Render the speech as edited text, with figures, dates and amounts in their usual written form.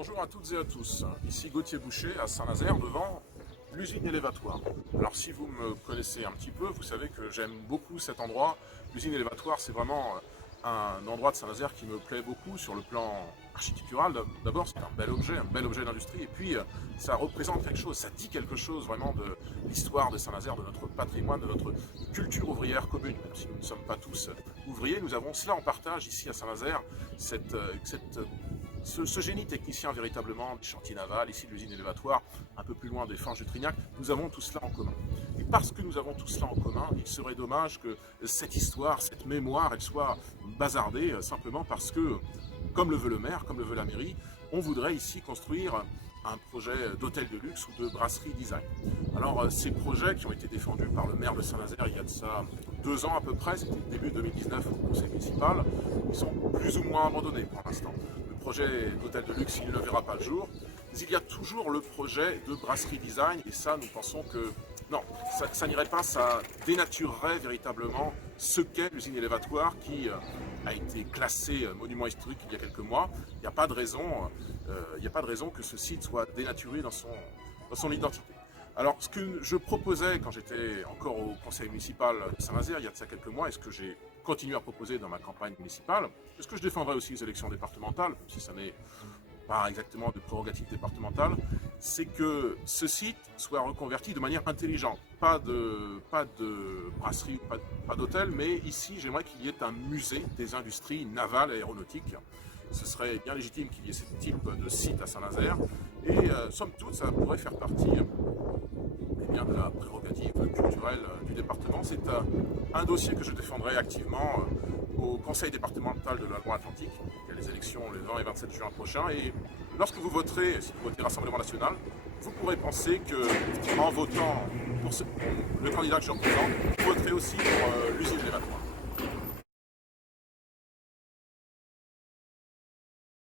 Bonjour à toutes et à tous, ici Gauthier Boucher à Saint-Nazaire devant l'usine élévatoire. Alors si vous me connaissez un petit peu, vous savez que j'aime beaucoup cet endroit. L'usine élévatoire, c'est vraiment un endroit de Saint-Nazaire qui me plaît beaucoup sur le plan architectural. D'abord, c'est un bel objet d'industrie, et puis ça représente quelque chose, ça dit quelque chose vraiment de l'histoire de Saint-Nazaire, de notre patrimoine, de notre culture ouvrière commune. Même si nous ne sommes pas tous ouvriers, nous avons cela en partage ici à Saint-Nazaire, ce génie technicien véritablement des chantiers navals, ici de l'usine élévatoire, un peu plus loin des Forges du Trignac, nous avons tout cela en commun. Et parce que nous avons tout cela en commun, il serait dommage que cette histoire, cette mémoire, elle soit bazardée simplement parce que, comme le veut le maire, comme le veut la mairie, on voudrait ici construire un projet d'hôtel de luxe ou de brasserie design. Alors ces projets qui ont été défendus par le maire de Saint-Nazaire il y a de ça 2 ans à peu près, c'était début 2019 au conseil municipal, ils sont plus ou moins abandonnés pour l'instant. Le projet d'hôtel de luxe, il ne verra pas le jour, mais il y a toujours le projet de brasserie design, et ça nous pensons que non, ça n'irait pas, ça dénaturerait véritablement ce qu'est l'usine élévatoire qui a été classée monument historique il y a quelques mois. Il n'y a pas de raison que ce site soit dénaturé dans son identité. Alors, ce que je proposais quand j'étais encore au conseil municipal de Saint-Nazaire, il y a de ça quelques mois, et ce que j'ai continué à proposer dans ma campagne municipale, est ce que je défendrai aussi les élections départementales, même si ça n'est pas exactement de prérogatives départementales, c'est que ce site soit reconverti de manière intelligente. Pas de brasserie, pas d'hôtel, mais ici, j'aimerais qu'il y ait un musée des industries navales et aéronautiques. Ce serait bien légitime qu'il y ait ce type de site à Saint-Nazaire. Et somme toute, ça pourrait faire partie de la prérogative culturelle du département. C'est un dossier que je défendrai activement au conseil départemental de la Loire-Atlantique. Il y a les élections le 20 et 27 juin prochain. Et lorsque vous voterez, si vous votez Rassemblement National, vous pourrez penser que en votant pour le candidat que je représente, vous voterez aussi pour l'usine